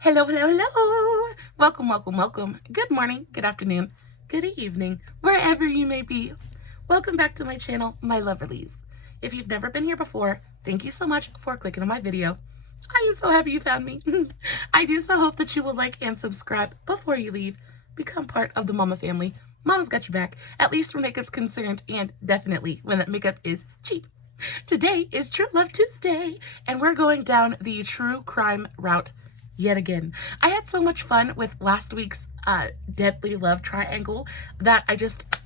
Hello, hello, hello. Welcome, welcome, welcome. Good morning, good afternoon, good evening, wherever you may be. Welcome back to my channel, my loverlies. If you've never been here before, thank you so much for clicking on my video. I am so happy you found me. I do so hope that you will like and subscribe before you leave. Become part of the mama family. Mama's got your back, at least where makeup's concerned, and definitely when that makeup is cheap. Today is True Love Tuesday, and we're going down the true crime route yet again. I had so much fun with last week's Deadly Love Triangle that I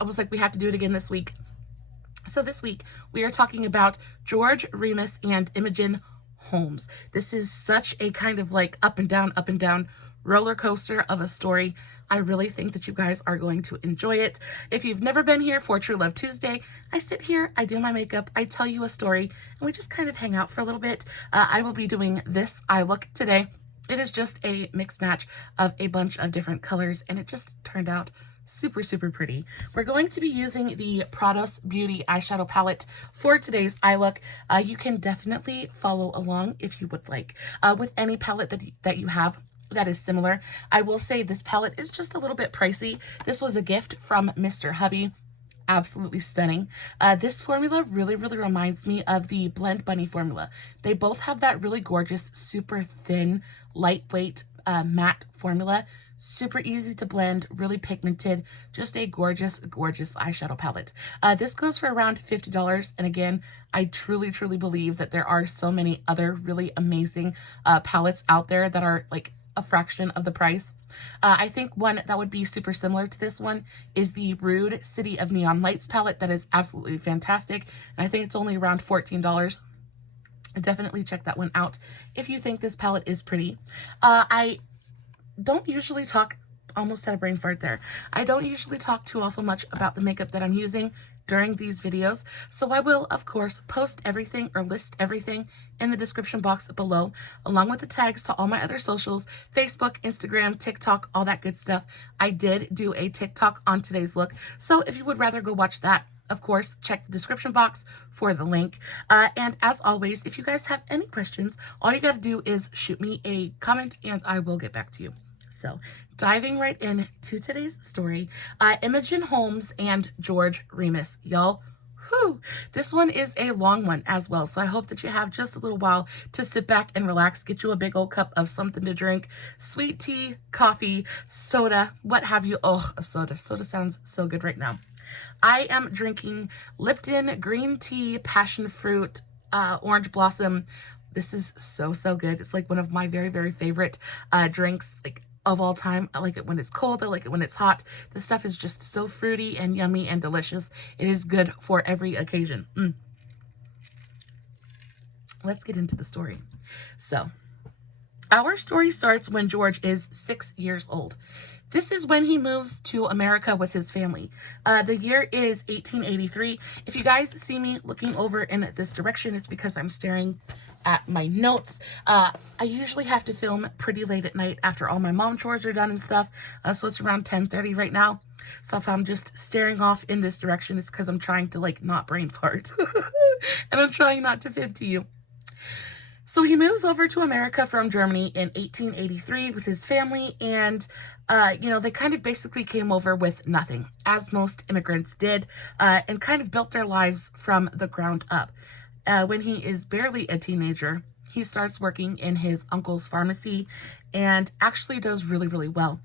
was like, we have to do it again this week. So this week, we are talking about George, Remus, and Imogene Holmes. This is such a kind of like up and down roller coaster of a story. I really think that you guys are going to enjoy it. If you've never been here for True Love Tuesday, I sit here, I do my makeup, I tell you a story, and we just kind of hang out for a little bit. I will be doing this eye look today. It is just a mixed match of a bunch of different colors, and it just turned out super, super pretty. We're going to be using the Prados Beauty eyeshadow palette for today's eye look. You can definitely follow along if you would like with any palette that you have that is similar. I will say this palette is just a little bit pricey. This was a gift from Mr. Hubby. Absolutely stunning. This formula really reminds me of the Blend Bunny formula. They both have that really gorgeous, super thin, lightweight matte formula. Super easy to blend, really pigmented, just a gorgeous eyeshadow palette. This goes for around $50, and again, I truly believe that there are so many other really amazing palettes out there that are like a fraction of the price. I think one that would be super similar to this one is the Rude City of Neon Lights palette. That is absolutely fantastic, and I think it's only around $14. Definitely check that one out if you think this palette is pretty. I don't usually talk, almost had a brain fart there. I don't usually talk too awful much about the makeup that I'm using during these videos, so I will, of course, post everything or list everything in the description box below, along with the tags to all my other socials, Facebook, Instagram, TikTok, all that good stuff. I did do a TikTok on today's look, so if you would rather go watch that, of course, check the description box for the link. And as always, if you guys have any questions, all you got to do is shoot me a comment and I will get back to you. So, diving right into today's story, Imogene Holmes and George Remus. Y'all, whew, this one is a long one as well, so I hope that you have just a little while to sit back and relax, get you a big old cup of something to drink, sweet tea, coffee, soda, what have you. Oh, a soda. Soda sounds so good right now. I am drinking Lipton green tea, passion fruit, orange blossom. This is so good. It's like one of my very favorite drinks, like, of all time. I like it when it's cold. I like it when it's hot. This stuff is just so fruity and yummy and delicious. It is good for every occasion. Let's get into the story. So, our story starts when George is 6 years old. This is when he moves to America with his family. The year is 1883. If you guys see me looking over in this direction, it's because I'm staring at my notes. I usually have to film pretty late at night after all my mom chores are done and stuff. So it's around 10:30 right now. So if I'm just staring off in this direction, it's because I'm trying to like not brain fart. And I'm trying not to fib to you. So he moves over to America from Germany in 1883 with his family, and, they kind of basically came over with nothing, as most immigrants did, and kind of built their lives from the ground up. When he is barely a teenager, he starts working in his uncle's pharmacy and actually does really well.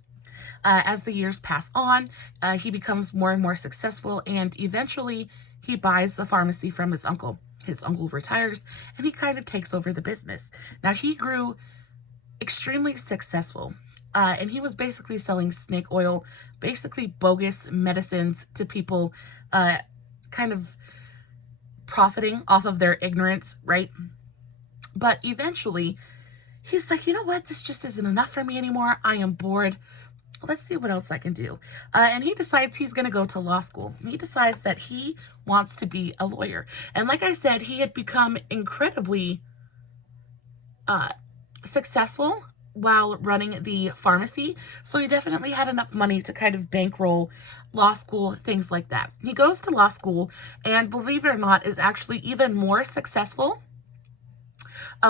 As the years pass on, he becomes more and more successful, and eventually he buys the pharmacy from his uncle. His uncle retires, and he kind of takes over the business. Now, he grew extremely successful, and he was basically selling snake oil, basically bogus medicines to people, kind of profiting off of their ignorance, right? But eventually, he's like, you know what? This just isn't enough for me anymore. I am bored. Let's see what else I can do. And he decides he's going to go to law school. He decides that he wants to be a lawyer. And like I said, he had become incredibly successful while running the pharmacy. So he definitely had enough money to kind of bankroll law school, things like that. He goes to law school and, believe it or not, is actually even more successful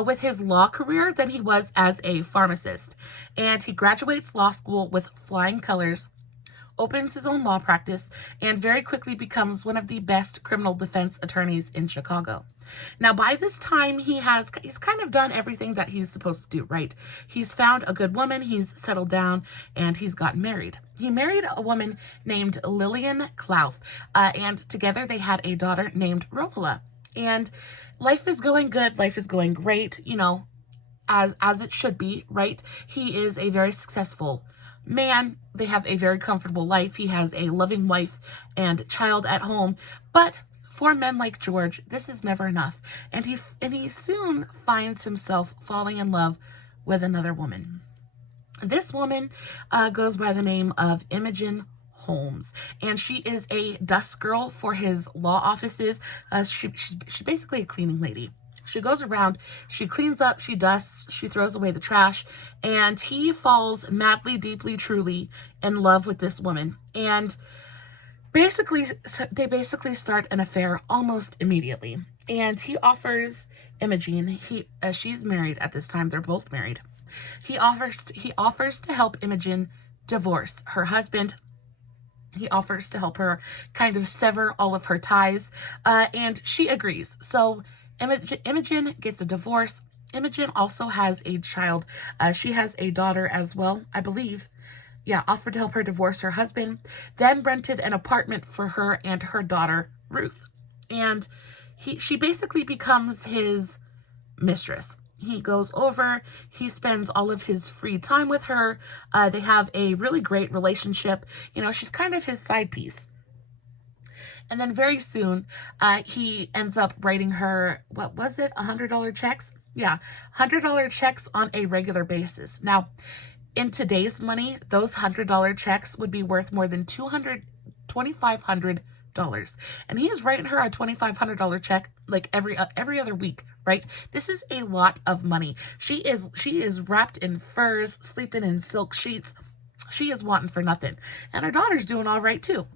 with his law career than he was as a pharmacist. And he graduates law school with flying colors, opens his own law practice, and very quickly becomes one of the best criminal defense attorneys in Chicago. Now, by this time, he's kind of done everything that he's supposed to do, right? He's found a good woman, he's settled down, and he's gotten married. He married a woman named Lillian Clough, and together they had a daughter named Romola. And life is going good, life is going great, you know, as it should be, right? He is a very successful man. They have a very comfortable life. He has a loving wife and child at home. But for men like George, this is never enough. And he soon finds himself falling in love with another woman. This woman goes by the name of Imogene Holmes, and she is a dust girl for his law offices. She's basically a cleaning lady. She goes around, she cleans up, she dusts, she throws away the trash, and he falls madly, deeply, truly in love with this woman. And they basically start an affair almost immediately. And he offers Imogene, she's married at this time, they're both married. He offers to help Imogene divorce her husband. He offers to help her kind of sever all of her ties, and she agrees. So Imogene gets a divorce. Imogene also has a child. She has a daughter as well, I believe. Yeah, offered to help her divorce her husband. Then rented an apartment for her and her daughter, Ruth. And she basically becomes his mistress. He goes over, he spends all of his free time with her. They have a really great relationship. You know, she's kind of his side piece. And then very soon, he ends up writing her, what was it, $100 checks? Yeah, $100 checks on a regular basis. Now, in today's money, those $100 checks would be worth more than $2,500. And he is writing her a $2,500 check like every other week, right? This is a lot of money. She is wrapped in furs, sleeping in silk sheets. She is wanting for nothing. And her daughter's doing all right too.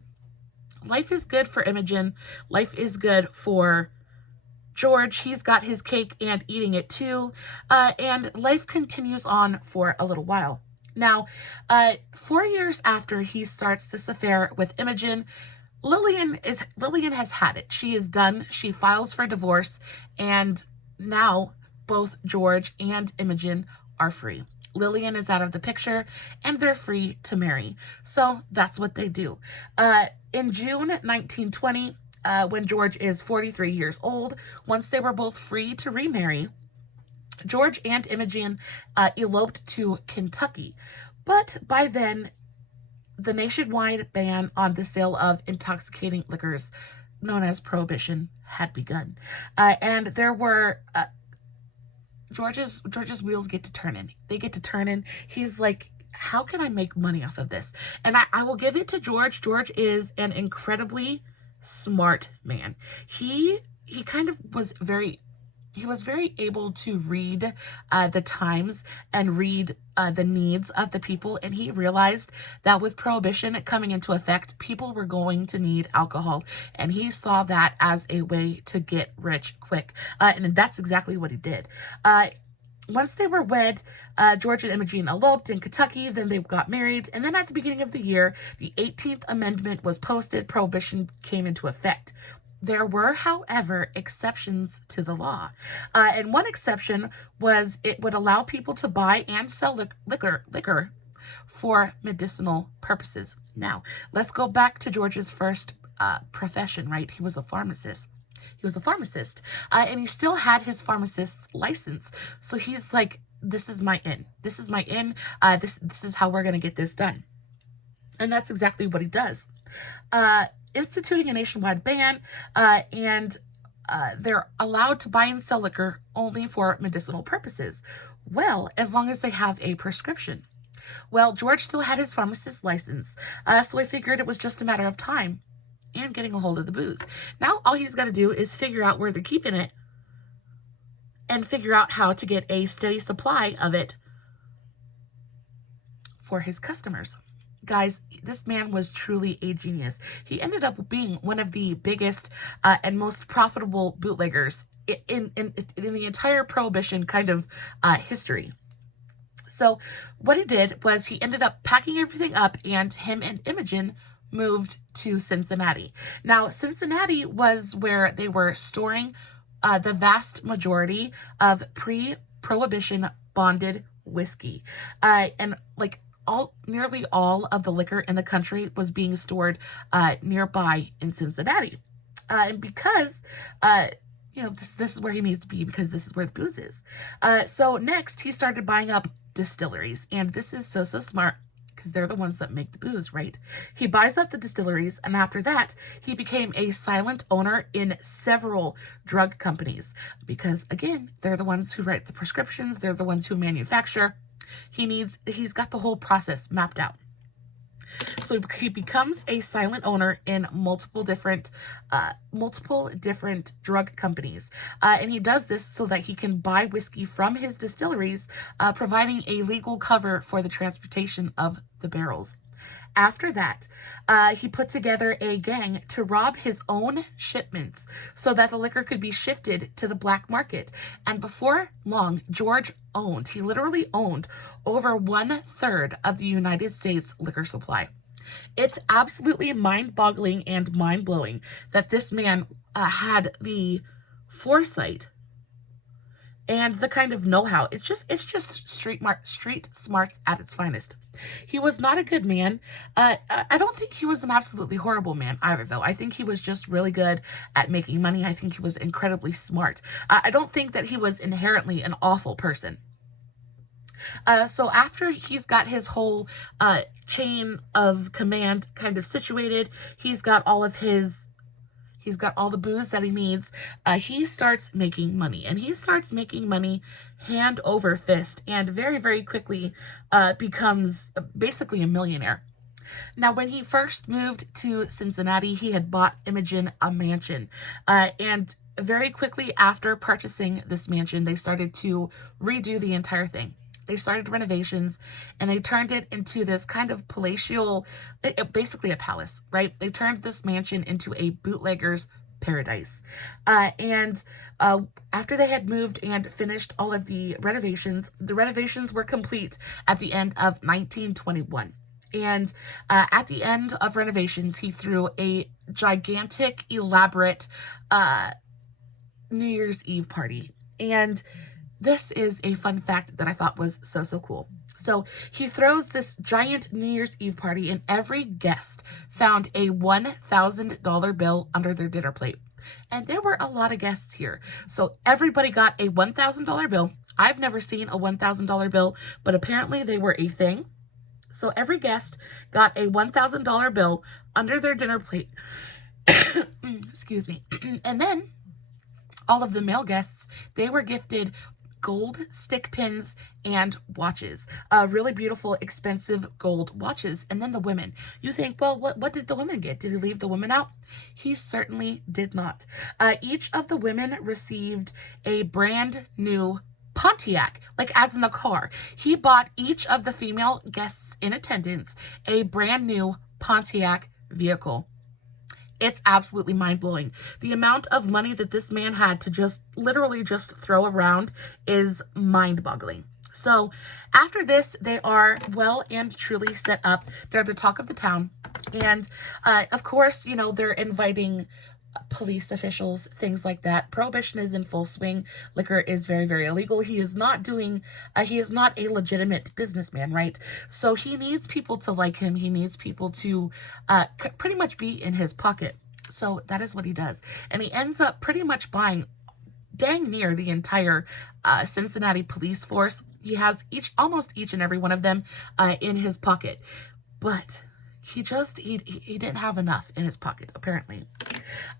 Life is good for Imogene. Life is good for George. He's got his cake and eating it too. And life continues on for a little while. Now, 4 years after he starts this affair with Imogene, Lillian has had it. She is done. She files for divorce, and now both George and Imogene are free. Lillian is out of the picture, and they're free to marry. So that's what they do. In June 1920, when George is 43 years old, once they were both free to remarry, George and Imogene eloped to Kentucky. But by then, the nationwide ban on the sale of intoxicating liquors, known as Prohibition, had begun. And there were... George's wheels get to turning. They get to turning. He's like, how can I make money off of this? And I will give it to George. George is an incredibly smart man. He kind of was very able to read the times and read the needs of the people. And he realized that with Prohibition coming into effect, people were going to need alcohol. And he saw that as a way to get rich quick. And that's exactly what he did. Once they were wed, George and Imogene eloped in Kentucky, then they got married, and then at the beginning of the year, the 18th Amendment was posted, Prohibition came into effect. There were, however, exceptions to the law. And one exception was it would allow people to buy and sell liquor for medicinal purposes. Now, let's go back to George's first profession, right? He was a pharmacist. And he still had his pharmacist's license. So he's like, this is my in. This is my in. This is how we're going to get this done. And that's exactly what he does. Instituting a nationwide ban, and they're allowed to buy and sell liquor only for medicinal purposes. Well, as long as they have a prescription. Well, George still had his pharmacist's license, so I figured it was just a matter of time and getting a hold of the booze. Now, all he's got to do is figure out where they're keeping it and figure out how to get a steady supply of it for his customers. Guys, this man was truly a genius. He ended up being one of the biggest and most profitable bootleggers in the entire Prohibition kind of history. So what he did was he ended up packing everything up, and him and Imogene moved to Cincinnati. Now, Cincinnati was where they were storing the vast majority of pre-Prohibition bonded whiskey. And like nearly all of the liquor in the country was being stored nearby in Cincinnati. And because this is where he needs to be, because this is where the booze is. So next, he started buying up distilleries, and this is so smart, because they're the ones that make the booze, right? He buys up the distilleries, and after that, he became a silent owner in several drug companies, because again, they're the ones who write the prescriptions, they're the ones who manufacture. He's got the whole process mapped out. So he becomes a silent owner in multiple different drug companies. And he does this so that he can buy whiskey from his distilleries, providing a legal cover for the transportation of the barrels. After that, he put together a gang to rob his own shipments so that the liquor could be shifted to the black market. And before long, George he literally owned over 1/3 of the United States liquor supply. It's absolutely mind-boggling and mind-blowing that this man had the foresight and the kind of know-how. It's just street smarts at its finest. He was not a good man. I don't think he was an absolutely horrible man either, though. I think he was just really good at making money. I think he was incredibly smart. I don't think that he was inherently an awful person. So after he's got his whole chain of command kind of situated, he's got all the booze that he needs, he starts making money. And he starts making money hand over fist, and very, very quickly becomes basically a millionaire. Now, when he first moved to Cincinnati, he had bought Imogene a mansion. And very quickly after purchasing this mansion, they started to redo the entire thing. They started renovations, and they turned it into this kind of palatial, basically a palace, right? They turned this mansion into a bootlegger's paradise. And after they had moved and finished all of the renovations were complete at the end of 1921. And at the end of renovations, he threw a gigantic, elaborate New Year's Eve party. And this is a fun fact that I thought was so cool. So he throws this giant New Year's Eve party, and every guest found a $1,000 bill under their dinner plate. And there were a lot of guests here. So everybody got a $1,000 bill. I've never seen a $1,000 bill, but apparently they were a thing. So every guest got a $1,000 bill under their dinner plate. Excuse me. And then all of the male guests, they were gifted gold stick pins and watches, really beautiful, expensive gold watches. And then the women, you think, well, what did the women get? Did he leave the women out? He certainly did not. Each of the women received a brand new Pontiac, like as in the car. He bought each of the female guests in attendance a brand new Pontiac vehicle. It's absolutely mind-blowing. The amount of money that this man had to just literally just throw around is mind-boggling. So after this, they are well and truly set up. They're the talk of the town. And of course, you know, they're inviting police officials, things like that. Prohibition is in full swing. Liquor is very, very illegal. He is not a legitimate businessman, right? So he needs people to like him. He needs people to pretty much be in his pocket. So that is what he does. And he ends up pretty much buying dang near the entire Cincinnati police force. He has almost each and every one of them in his pocket. But he didn't have enough in his pocket, apparently.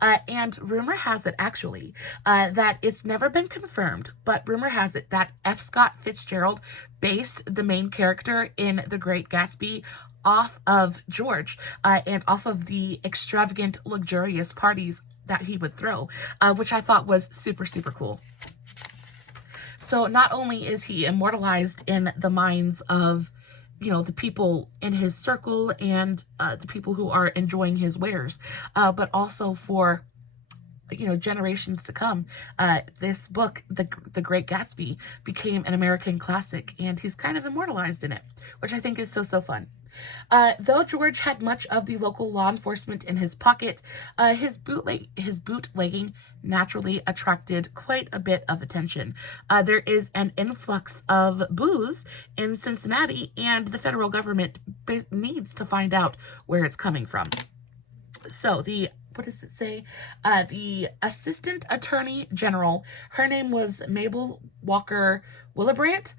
And rumor has it, actually, that it's never been confirmed, but rumor has it that F. Scott Fitzgerald based the main character in The Great Gatsby off of George, and off of the extravagant, luxurious parties that he would throw, which I thought was super, super cool. So not only is he immortalized in the minds of, you know, the people in his circle and the people who are enjoying his wares, but also for generations to come, this book, The Great Gatsby, became an American classic, and he's kind of immortalized in it, which I think is so fun. Though George had much of the local law enforcement in his pocket, his bootlegging naturally attracted quite a bit of attention. There is an influx of booze in Cincinnati, and the federal government needs to find out where it's coming from. So what does it say? The Assistant Attorney General, her name was Mabel Walker Willebrandt,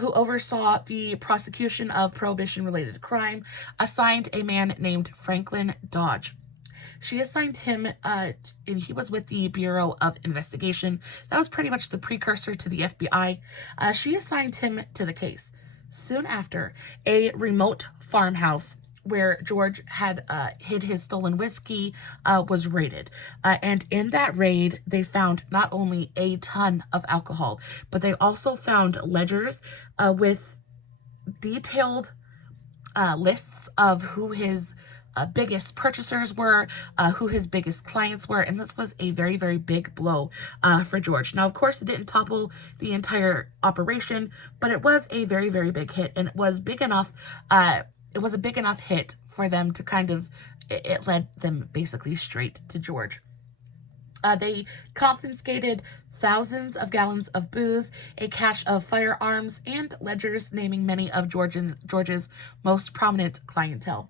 who oversaw the prosecution of prohibition-related crime, assigned a man named Franklin Dodge. She assigned him, and he was with the Bureau of Investigation. That was pretty much the precursor to the FBI. She assigned him to the case. Soon after, a remote farmhouse where George had hid his stolen whiskey was raided. And in that raid, they found not only a ton of alcohol, but they also found ledgers with detailed lists of who his biggest purchasers were, who his biggest clients were, and this was a very big blow for George. Now, of course, it didn't topple the entire operation, but it was a very big hit, and it was big enough. It was a big enough hit for them to it led them basically straight to George. They confiscated thousands of gallons of booze, a cache of firearms, and ledgers naming many of George's most prominent clientele.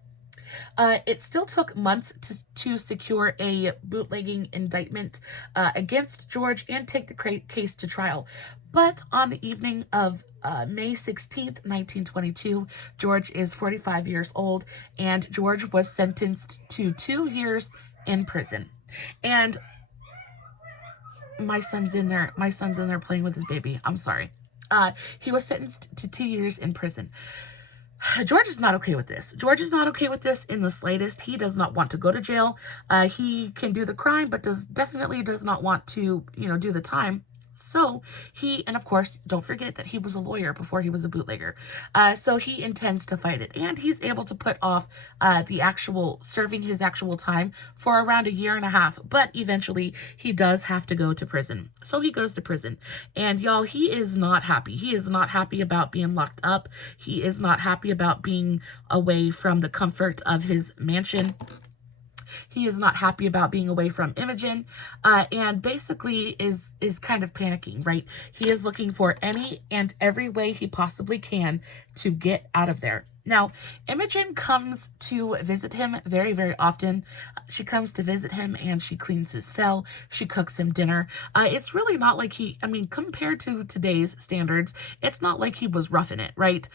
It still took months to secure a bootlegging indictment against George and take the case to trial. But on the evening of May 16th, 1922, George is 45 years old, and George was sentenced to 2 years in prison. And my son's in there playing with his baby. I'm sorry. He was sentenced to 2 years in prison. George is not okay with this. George is not okay with this in the slightest. He does not want to go to jail. He can do the crime, but definitely does not want to, do the time. So and of course, don't forget that he was a lawyer before he was a bootlegger. So he intends to fight it, and he's able to put off serving his actual time for around 1.5 years, but eventually he does have to go to prison. So he goes to prison, and y'all, he is not happy. He is not happy about being locked up. He is not happy about being away from the comfort of his mansion. He is not happy about being away from Imogene, and basically is kind of panicking, right? He is looking for any and every way he possibly can to get out of there. Now, Imogene comes to visit him very often. She comes to visit him and she cleans his cell. She cooks him dinner. It's really not like compared to today's standards, it's not like he was roughing it, right?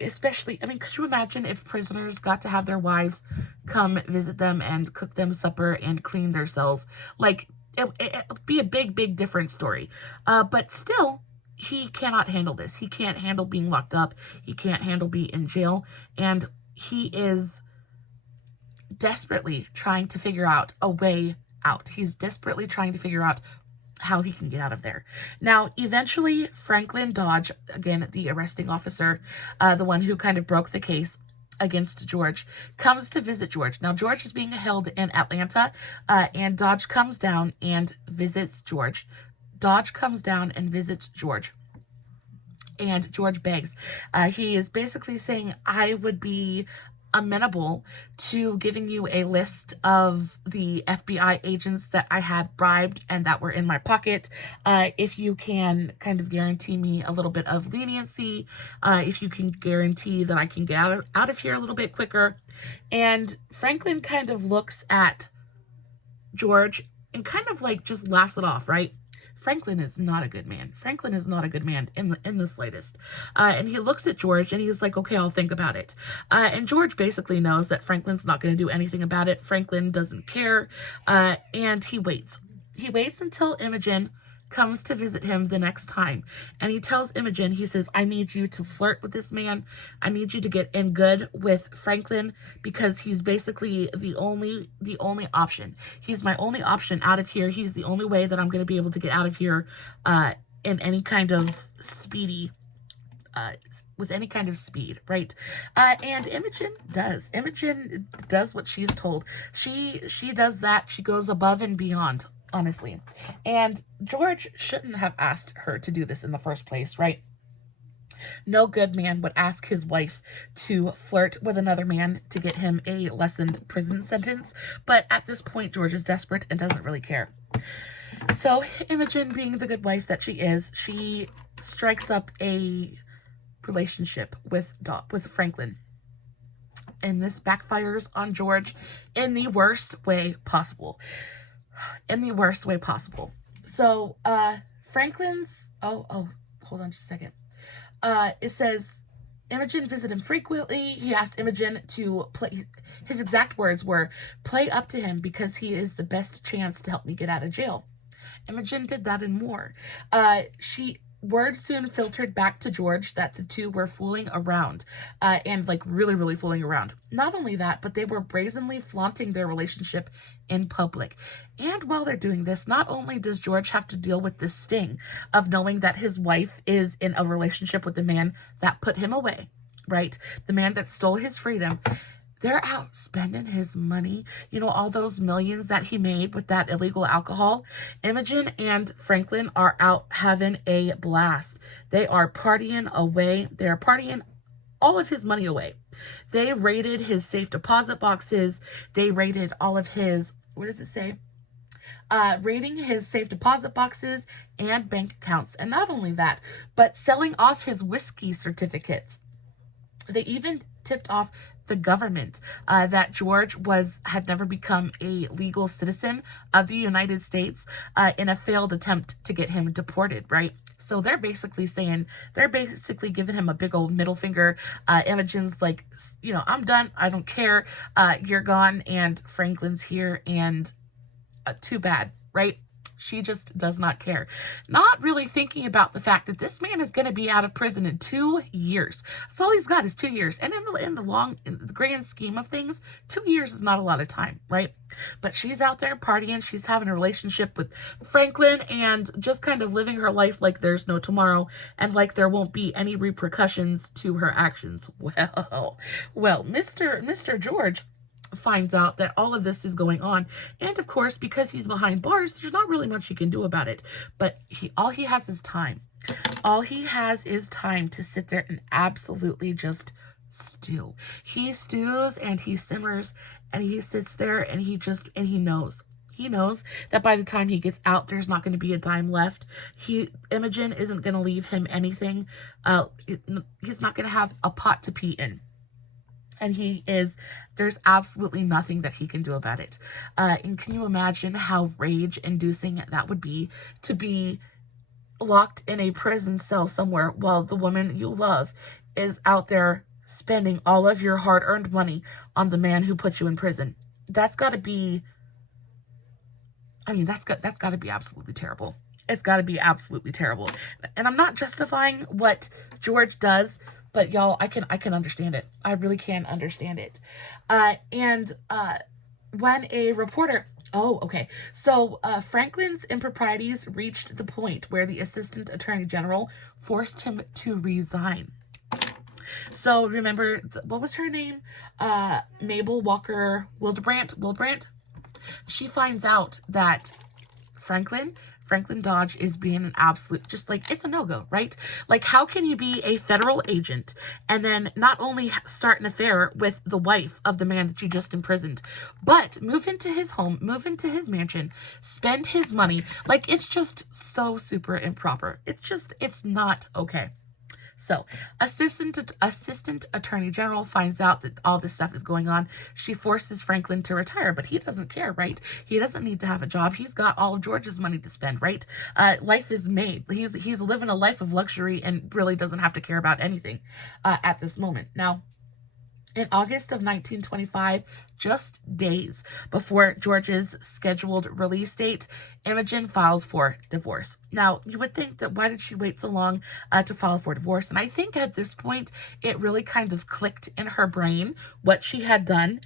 Especially, could you imagine if prisoners got to have their wives come visit them and cook them supper and clean their cells? Like, it'd be a big different story. But still, he cannot handle this. He can't handle being locked up. He can't handle being in jail. And he is desperately trying to figure out a way out. He's desperately trying to figure out how he can get out of there. Now, eventually, Franklin Dodge, again, the arresting officer, the one who kind of broke the case against George, comes to visit George. Now, George is being held in Atlanta, and Dodge comes down and visits George. Dodge comes down and visits George, and George begs. He is basically saying, I would be amenable to giving you a list of the FBI agents that I had bribed and that were in my pocket, if you can kind of guarantee me a little bit of leniency, if you can guarantee that I can get out of here a little bit quicker. And Franklin kind of looks at George and kind of like just laughs it off, right? Franklin is not a good man. Franklin is not a good man in the slightest. And he looks at George and he's like, okay, I'll think about it. And George basically knows that Franklin's not going to do anything about it. Franklin doesn't care. And he waits. He waits until Imogene comes to visit him the next time, and he tells Imogene, he says, I need you to flirt with this man. I need you to get in good with Franklin, because he's basically the only option. He's my only option out of here. He's the only way that I'm going to be able to get out of here in any kind of speedy with any kind of speed, right? And Imogene does what she's told. She does that. She goes above and beyond. honestly. And George shouldn't have asked her to do this in the first place, right? No good man would ask his wife to flirt with another man to get him a lessened prison sentence. But at this point, George is desperate and doesn't really care. So Imogene, being the good wife that she is, she strikes up a relationship with Franklin. And this backfires on George in the worst way possible. In the worst way possible. So, Franklin's... Oh, hold on just a second. It says, Imogene visited him frequently. He asked Imogene to play... His exact words were, play up to him because he is the best chance to help me get out of jail. Imogene did that and more. Word soon filtered back to George that the two were fooling around, and like really, really fooling around. Not only that, but they were brazenly flaunting their relationship in public. And while they're doing this, not only does George have to deal with this sting of knowing that his wife is in a relationship with the man that put him away, right? The man that stole his freedom. They're out spending his money, you know, all those millions that he made with that illegal alcohol. Imogene and Franklin are out having a blast. They are partying away. They're partying all of his money away. They raided his safe deposit boxes. They raided all of his, what does it say? Raiding his safe deposit boxes and bank accounts. And not only that, but selling off his whiskey certificates. They even tipped off the government that George had never become a legal citizen of the United States in a failed attempt to get him deported, right? So they're basically giving him a big old middle finger. Imogene's like, you know, I'm done. I don't care. You're gone. And Franklin's here. And too bad, right? She just does not care. Not really thinking about the fact that this man is going to be out of prison in 2 years. That's all he's got is 2 years. And in the grand scheme of things, 2 years is not a lot of time, right? But she's out there partying. She's having a relationship with Franklin and just kind of living her life like there's no tomorrow and like there won't be any repercussions to her actions. Well, Mr. George finds out that all of this is going on, and of course, because he's behind bars, there's not really much he can do about it. But all he has is time. All he has is time to sit there and absolutely just stew. He stews and he simmers and he sits there and he knows. He knows that by the time he gets out, there's not going to be a dime left. Imogene isn't going to leave him anything. He's not going to have a pot to pee in. And there's absolutely nothing that he can do about it. And can you imagine how rage-inducing that would be to be locked in a prison cell somewhere while the woman you love is out there spending all of your hard-earned money on the man who put you in prison? That's got to be, that's got to be absolutely terrible. It's got to be absolutely terrible. And I'm not justifying what George does, but y'all, I can understand it. I really can understand it. When a reporter... Oh, okay. So Franklin's improprieties reached the point where the Assistant Attorney General forced him to resign. So remember, what was her name? Mabel Walker Wildebrandt. She finds out that Franklin Dodge is being an absolute, just like, it's a no-go, right? Like, how can you be a federal agent and then not only start an affair with the wife of the man that you just imprisoned, but move into his home, move into his mansion, spend his money? Like, it's just so super improper. It's not okay. So, Assistant Attorney General finds out that all this stuff is going on. She forces Franklin to retire, but he doesn't care, right? He doesn't need to have a job. He's got all of George's money to spend, right? Life is made. He's living a life of luxury and really doesn't have to care about anything at this moment. Now, in August of 1925, just days before George's scheduled release date, Imogene files for divorce. Now, you would think that why did she wait so long to file for divorce? And I think at this point, it really kind of clicked in her brain what she had done.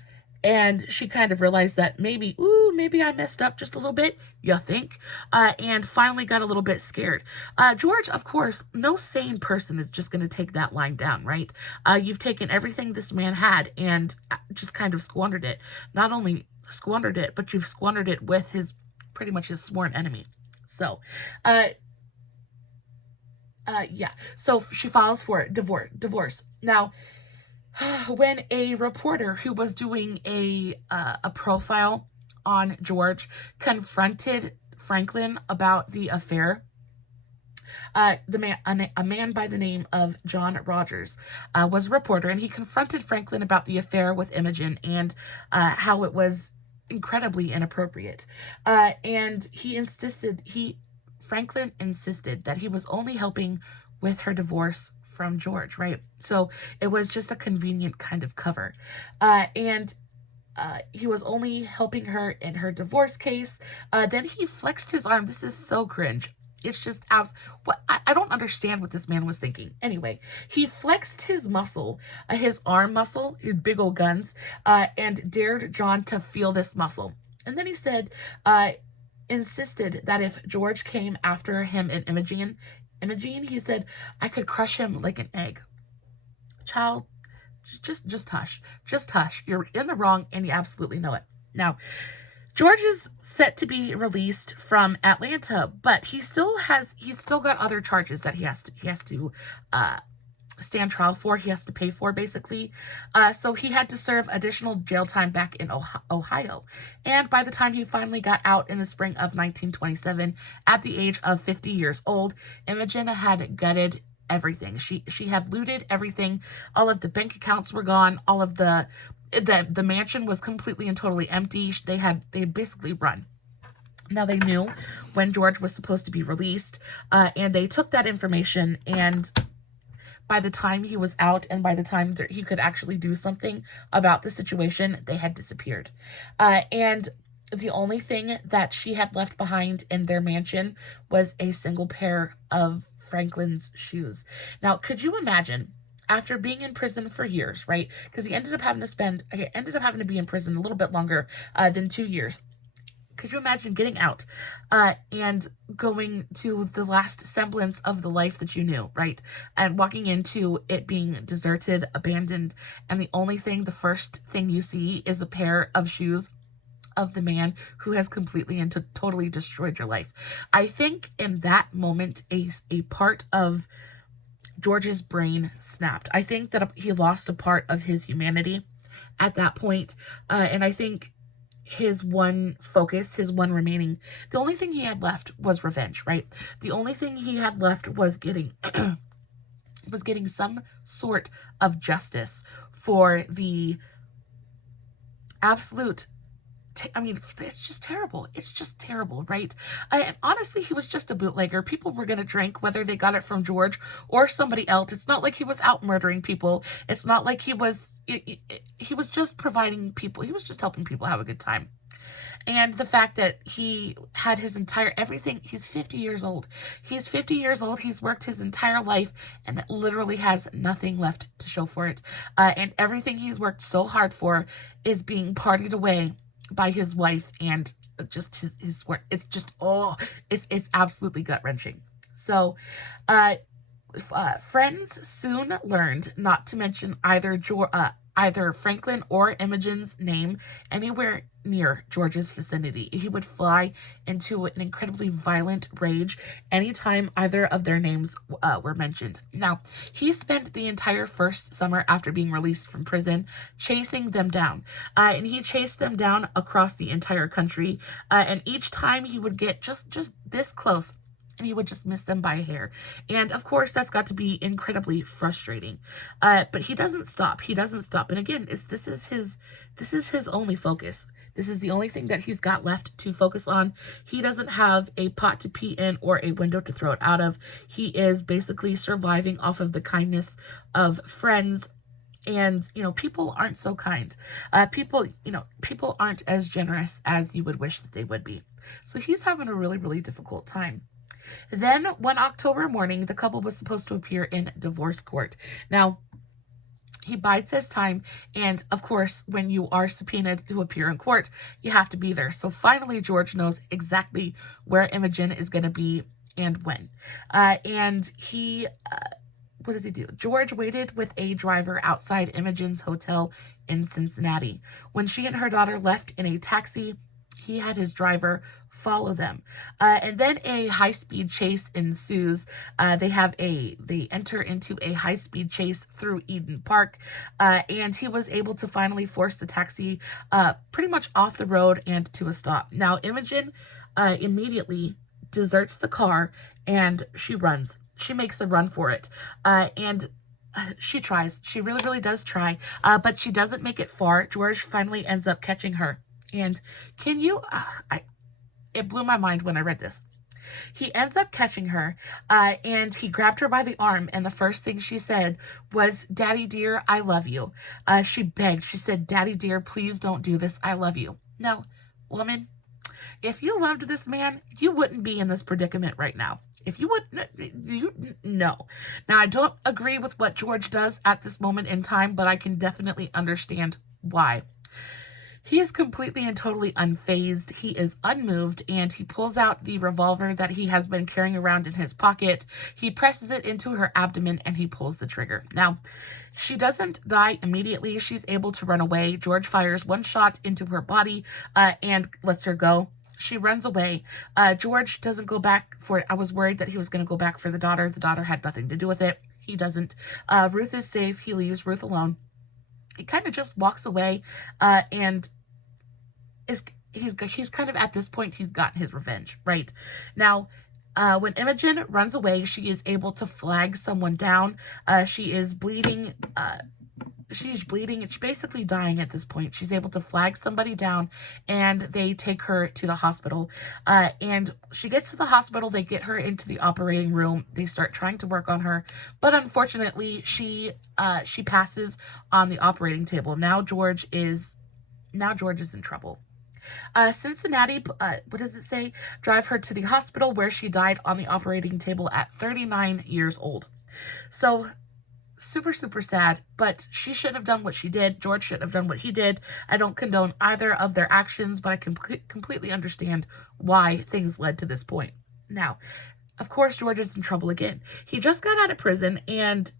And she kind of realized that maybe I messed up just a little bit, you think, and finally got a little bit scared. George, of course, no sane person is just going to take that line down, right? You've taken everything this man had and just kind of squandered it. Not only squandered it, but you've squandered it with his pretty much his sworn enemy. So, yeah. So she files for divorce. Now, when a reporter who was doing a profile on George confronted Franklin about the affair, a man by the name of John Rogers was a reporter, and he confronted Franklin about the affair with Imogene and how it was incredibly inappropriate. And Franklin insisted that he was only helping with her divorce from George, right? So it was just a convenient kind of cover. And he was only helping her in her divorce case. Then he flexed his arm. This is so cringe. It's just I don't understand what this man was thinking. Anyway, he flexed his muscle, his arm muscle, his big old guns, and dared John to feel this muscle. And then he said, insisted that if George came after him and Imogene, he said, I could crush him like an egg. Child, just hush. Just hush. You're in the wrong and you absolutely know it. Now, George is set to be released from Atlanta, but he's still got other charges that he has to stand trial for. He has to pay for, basically. So he had to serve additional jail time back in Ohio. And by the time he finally got out in the spring of 1927, at the age of 50 years old, Imogene had gutted everything. She had looted everything. All of the bank accounts were gone. All of the mansion was completely and totally empty. They had basically run. Now, they knew when George was supposed to be released, and they took that information, and by the time he was out and by the time that he could actually do something about the situation, they had disappeared. And the only thing that she had left behind in their mansion was a single pair of Franklin's shoes. Now, could you imagine, after being in prison for years, right? Because he ended up having to be in prison a little bit longer than 2 years. Could you imagine getting out and going to the last semblance of the life that you knew, right? And walking into it being deserted, abandoned, and the first thing you see is a pair of shoes of the man who has completely and totally destroyed your life. I think in that moment, a part of George's brain snapped. I think that he lost a part of his humanity at that point, and I think his one focus, the only thing he had left was revenge, right? The only thing he had left was getting some sort of justice for the absolute it's just terrible. It's just terrible, right? And honestly, he was just a bootlegger. People were going to drink whether they got it from George or somebody else. It's not like he was out murdering people. It's not like he was just providing people. He was just helping people have a good time. And the fact that he had his entire everything, he's 50 years old. He's 50 years old. He's worked his entire life and literally has nothing left to show for it. And everything he's worked so hard for is being partied away by his wife and just his work. It's just, it's absolutely gut-wrenching. So, friends soon learned not to mention either Franklin or Imogene's name anywhere near George's vicinity. He would fly into an incredibly violent rage anytime either of their names were mentioned. Now, he spent the entire first summer after being released from prison chasing them down. And he chased them down across the entire country. And each time he would get just this close, and he would just miss them by a hair. And of course, that's got to be incredibly frustrating. But he doesn't stop. And again, this is his only focus. This is the only thing that he's got left to focus on. He doesn't have a pot to pee in or a window to throw it out of. He is basically surviving off of the kindness of friends. And, people aren't so kind. People aren't as generous as you would wish that they would be. So he's having a really, really difficult time. Then, one October morning, the couple was supposed to appear in divorce court. Now, he bides his time, and of course, when you are subpoenaed to appear in court, you have to be there. So finally, George knows exactly where Imogene is going to be and when. And he, what does he do? George waited with a driver outside Imogene's hotel in Cincinnati. When she and her daughter left in a taxi, he had his driver follow them. And then a high-speed chase ensues. They enter into a high-speed chase through Eden Park, and he was able to finally force the taxi pretty much off the road and to a stop. Now, Imogene immediately deserts the car and she runs. She makes a run for it, and she tries. She really, really does try, but she doesn't make it far. George finally ends up catching her. And can you, it blew my mind when I read this. He ends up catching her, and he grabbed her by the arm, and the first thing she said was, "Daddy dear, I love you." She begged. She said, "Daddy dear, please don't do this. I love you." Now, woman, if you loved this man, you wouldn't be in this predicament right now. If you would, no. Now, I don't agree with what George does at this moment in time, but I can definitely understand why. He is completely and totally unfazed. He is unmoved, and he pulls out the revolver that he has been carrying around in his pocket. He presses it into her abdomen, and he pulls the trigger. Now, she doesn't die immediately. She's able to run away. George fires one shot into her body and lets her go. She runs away. George doesn't go back for it. I was worried that he was going to go back for the daughter. The daughter had nothing to do with it. He doesn't. Ruth is safe. He leaves Ruth alone. He kind of just walks away, and he's kind of, at this point, he's gotten his revenge, right? Now, when Imogene runs away, she is able to flag someone down. She is bleeding. She's bleeding. She's basically dying at this point. She's able to flag somebody down, and they take her to the hospital. And she gets to the hospital. They get her into the operating room. They start trying to work on her, but unfortunately, she passes on the operating table. Now George is in trouble. Cincinnati, what does it say? Drive her to the hospital where she died on the operating table at 39 years old. So, super, super sad, but she shouldn't have done what she did. George shouldn't have done what he did. I don't condone either of their actions, but I can completely understand why things led to this point. Now, of course, George is in trouble again. He just got out of prison, and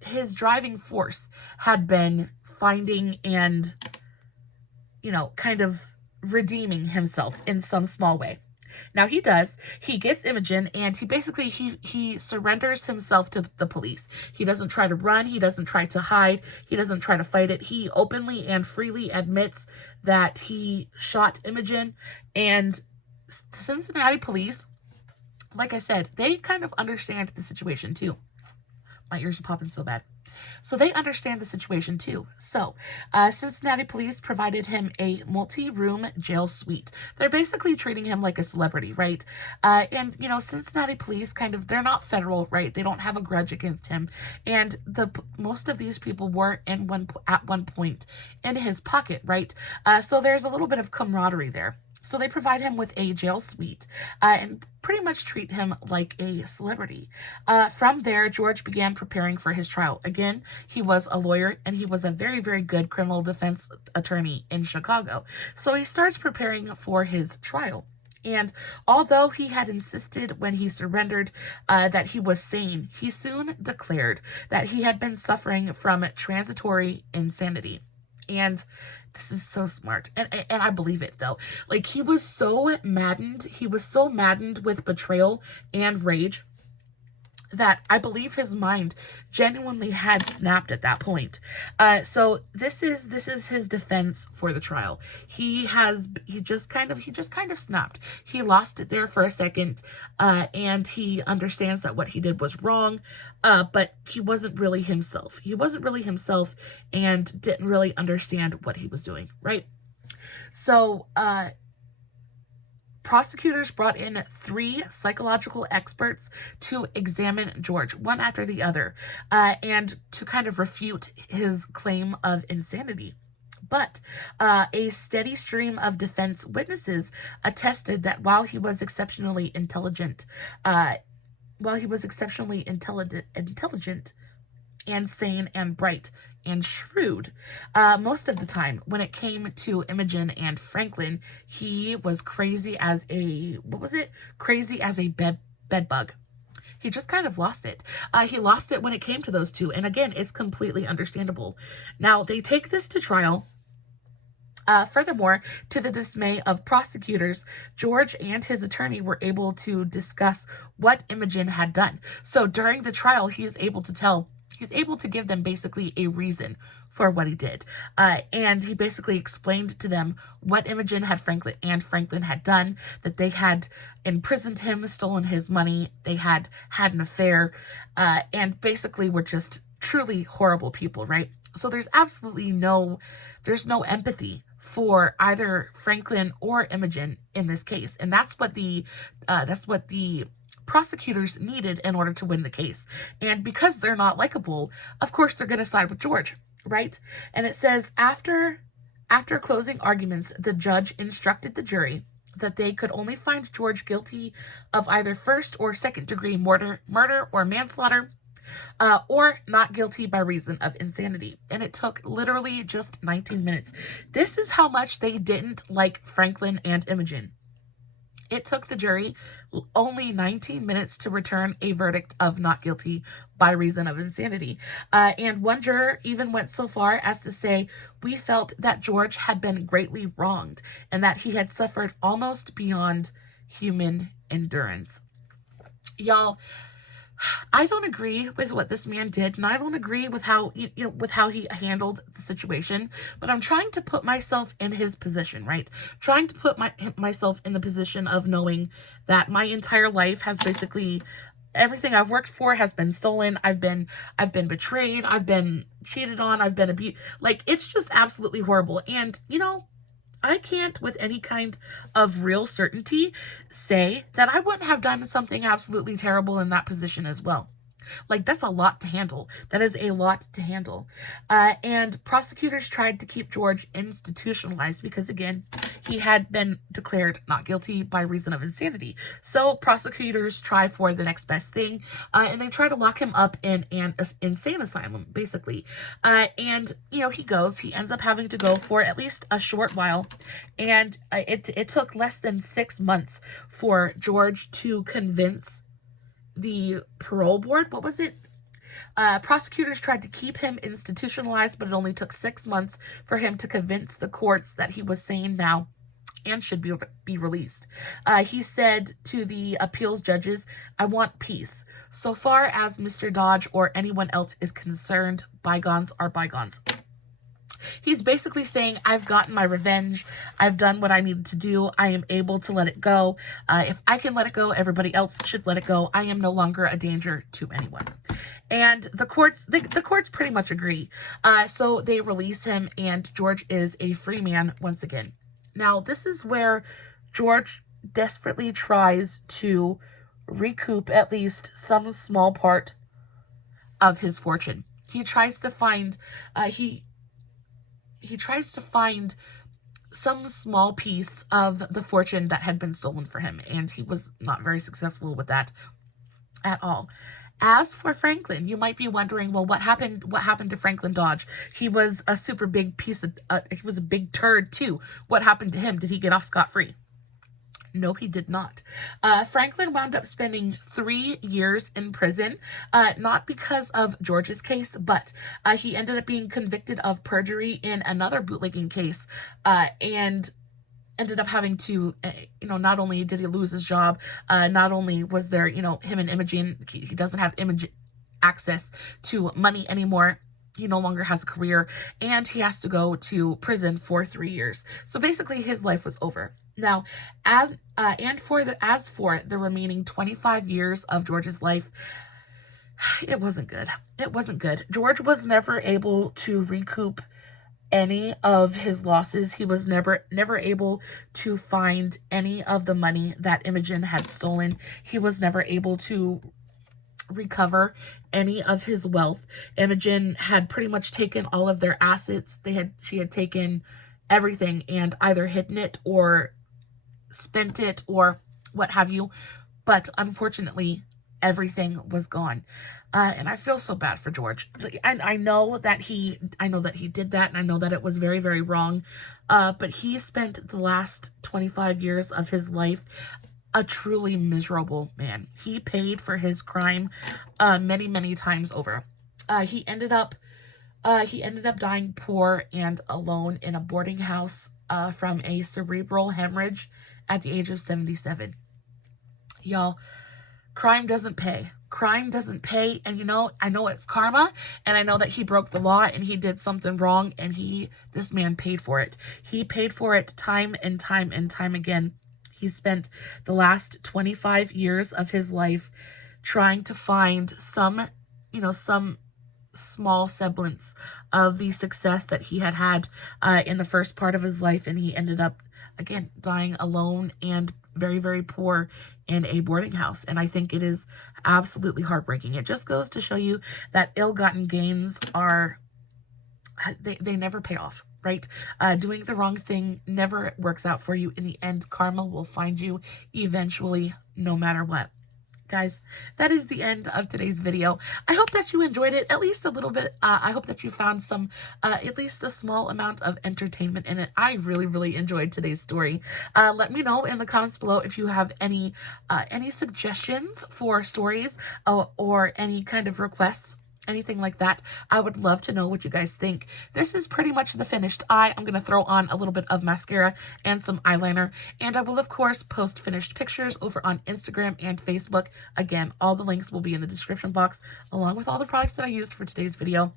his driving force had been finding and, kind of redeeming himself in some small way. Now he does. He gets Imogene, and he surrenders himself to the police. He doesn't try to run. He doesn't try to hide. He doesn't try to fight it. He openly and freely admits that he shot Imogene. And Cincinnati police, like I said, they kind of understand the situation too. My ears are popping so bad. So they understand the situation too. So Cincinnati police provided him a multi-room jail suite. They're basically treating him like a celebrity, right? And, Cincinnati police they're not federal, right? They don't have a grudge against him. And most of these people were at one point in his pocket, right? So there's a little bit of camaraderie there. So they provide him with a jail suite and pretty much treat him like a celebrity. From there, George began preparing for his trial. Again, he was a lawyer, and he was a very, very good criminal defense attorney in Chicago. So he starts preparing for his trial. And although he had insisted when he surrendered that he was sane, he soon declared that he had been suffering from transitory insanity. And this is so smart. And I believe it, though. Like, he was so maddened. He was so maddened with betrayal and rage that I believe his mind genuinely had snapped at that point. So this is his defense for the trial. He just kind of snapped. He lost it there for a second, and he understands that what he did was wrong, but he wasn't really himself. He wasn't really himself and didn't really understand what he was doing, right? So, prosecutors brought in 3 psychological experts to examine George, one after the other, and to kind of refute his claim of insanity. But a steady stream of defense witnesses attested that while he was exceptionally intelligent and sane and bright and shrewd, most of the time when it came to Imogene and Franklin, he was crazy as a bed bug. He just kind of lost it. He lost it when it came to those two. And again, it's completely understandable. Now, they take this to trial. Furthermore, to the dismay of prosecutors, George and his attorney were able to discuss what Imogene had done. So during the trial, he's able to give them basically a reason for what he did. And he basically explained to them what Imogene had Franklin had done, that they had imprisoned him, stolen his money, they had an affair, and basically were just truly horrible people, right? So there's no empathy for either Franklin or Imogene in this case. And that's what the prosecutors needed in order to win the case. And because they're not likable, of course they're going to side with George, right? And it says, after closing arguments, the judge instructed the jury that they could only find George guilty of either first or second degree murder or manslaughter, or not guilty by reason of insanity. And it took literally just 19 minutes. This is how much they didn't like Franklin and Imogene. It took the jury only 19 minutes to return a verdict of not guilty by reason of insanity. And one juror even went so far as to say, "We felt that George had been greatly wronged and that he had suffered almost beyond human endurance." Y'all, I don't agree with what this man did, and I don't agree with how he handled the situation, but I'm trying to put myself in his position, right? Trying to put myself in the position of knowing that my entire life has basically, everything I've worked for has been stolen. I've been betrayed, I've been cheated on, I've been abused. Like, it's just absolutely horrible. And I can't with any kind of real certainty say that I wouldn't have done something absolutely terrible in that position as well. Like, that's a lot to handle. That is a lot to handle. And prosecutors tried to keep George institutionalized because, again, he had been declared not guilty by reason of insanity. So prosecutors try for the next best thing, and they try to lock him up in an insane asylum, basically. And, he ends up having to go for at least a short while. And it took less than 6 months for George to convince the parole board. What was it? Prosecutors tried to keep him institutionalized, but it only took 6 months for him to convince the courts that he was sane now and should be released. He said to the appeals judges, "I want peace. So far as Mr. Dodge or anyone else is concerned, bygones are bygones." He's basically saying, I've gotten my revenge. I've done what I needed to do. I am able to let it go. If I can let it go, everybody else should let it go. I am no longer a danger to anyone. And the courts pretty much agree. So they release him, and George is a free man once again. Now, this is where George desperately tries to recoup at least some small part of his fortune. He tries to find, he tries to find some small piece of the fortune that had been stolen for him, and he was not very successful with that at all. As for Franklin, you might be wondering, well, what happened to Franklin Dodge? He was a super big piece of, he was a big turd too. What happened to him? Did he get off scot-free? No, he did not. Franklin wound up spending 3 years in prison, not because of George's case, but he ended up being convicted of perjury in another bootlegging case, and ended up having to, not only did he lose his job, not only was there, him and Imogene, he doesn't have access to money anymore. He no longer has a career, and he has to go to prison for 3 years. So basically, his life was over. Now, as for the remaining 25 years of George's life, it wasn't good. It wasn't good. George was never able to recoup any of his losses. He was never able to find any of the money that Imogene had stolen. He was never able to recover any of his wealth. Imogene had pretty much taken all of their assets. She had taken everything and either hidden it or spent it or what have you. But unfortunately, everything was gone. And I feel so bad for George. And I know that he did that, and I know that it was very, very wrong. But he spent the last 25 years of his life a truly miserable man. He paid for his crime many, many times over. He ended up He ended up dying poor and alone in a boarding house from a cerebral hemorrhage at the age of 77. Y'all, crime doesn't pay. Crime doesn't pay. And you know, I know it's karma, and I know that he broke the law and he did something wrong, and this man paid for it. He paid for it time and time and time again. He spent the last 25 years of his life trying to find some small semblance of the success that he had in the first part of his life, and he ended up, again, dying alone and very, very poor in a boarding house. And I think it is absolutely heartbreaking. It just goes to show you that ill-gotten gains are, they never pay off, right? Doing the wrong thing never works out for you. In the end, karma will find you eventually, no matter what. Guys, that is the end of today's video. I hope that you enjoyed it at least a little bit. I hope that you found some, at least a small amount of entertainment in it. I really, really enjoyed today's story. Let me know in the comments below if you have any suggestions for stories or any kind of requests. Anything like that. I would love to know what you guys think. This is pretty much the finished eye. I'm going to throw on a little bit of mascara and some eyeliner. And I will, of course, post finished pictures over on Instagram and Facebook. Again, all the links will be in the description box, along with all the products that I used for today's video.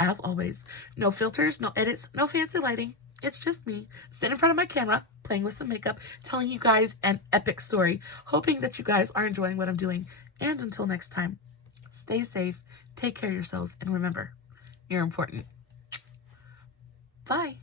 As always, no filters, no edits, no fancy lighting. It's just me sitting in front of my camera, playing with some makeup, telling you guys an epic story, hoping that you guys are enjoying what I'm doing. And until next time, stay safe, take care of yourselves, and remember, you're important. Bye.